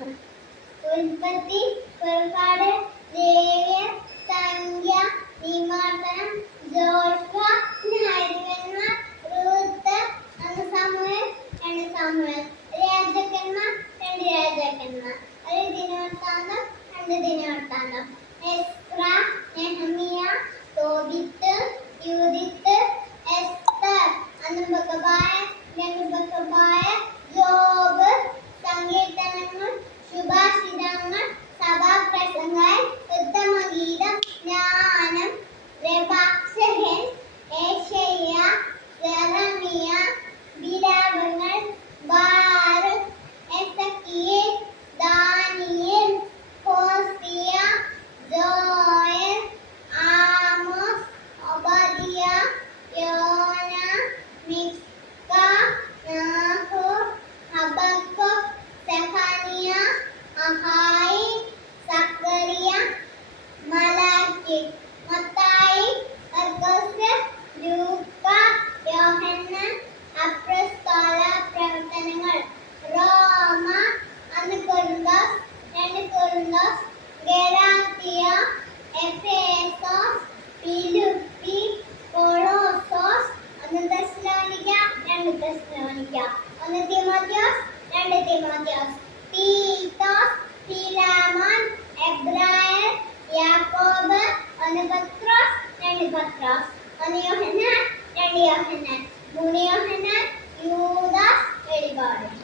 ഉൽപ്പത്തി, പുറപ്പാട്, ലേവ്യർ, സംഖ്യ, നിയമാവർത്തനം, ജോഷുവ, ന്യായാധിപന്മാർ, റൂത്ത്, ഒന്ന് സമൂവേൽ, രണ്ട് സമൂവേൽ, രാജാക്കന്മാർ, രണ്ട് രാജാക്കന്മാർ, ഒരു ദിനവൃത്താന്തം, രണ്ട് ദിനവൃത്താന്തം, എസ്രാ, നെഹമ്യ, തോബിത്ത്, യൂദിത്ത്, എസ്തർ, ഒന്ന് ബക്കബായർ, രണ്ട് ബക്കബായർ, ജോബ്, സങ്കീർത്തനങ്ങൾ, സുഭാഷിതങ്ങൾ, സഭാപ്രസംഗങ്ങൾ, ഉത്തമഗീതം, ജ്ഞാനം, റെബാക്സഹൻ, ഏശയ്യ, സെറമിയ, വിലാപങ്ങൾ, ബാരൂക്ക്, എസെക്കിയേൽ, ദാനിയേൽ, ഹോസിയ, ജോയൽ, ആമോസ്, ഒബദ്യ, യോന, മിക്ക, നാഹൂർ, ഹബക്കൂക്ക്, സെഫന്യ, അഹായി, സക്കറിയ, മലാക്കി, മത്തായി, മർക്കോസ്, ലൂക്ക, യോഹന്നാൻ, അപ്പോസ്തല പ്രവർത്തനങ്ങൾ, റോമ, ഒന്ന് കൊരിന്തോസ്, രണ്ട് കൊരിന്തോസ്, ഗലാത്യ, എഫേസോസ്, ഫിലിപ്പി, കൊളോസോസ്, ഒന്ന് തെസ്സലോനിക്ക, രണ്ട് തെസ്സലോനിക്ക, ഒന്ന് തിമോഥെയോസ്, രണ്ട് തിമോഥെയോസ്, തീത്തോസ്, ഫിലോമോൻ, എബ്രായർ, യാക്കോബ്, ഒന്ന് പത്രോസ്, രണ്ട് പത്രോസ്, ഒന്ന് യോഹന്നാൻ, രണ്ട് യോഹന്നാൻ, മൂന്ന് യോഹന്നാൻ, യൂദാസ്, വെളിപാട്.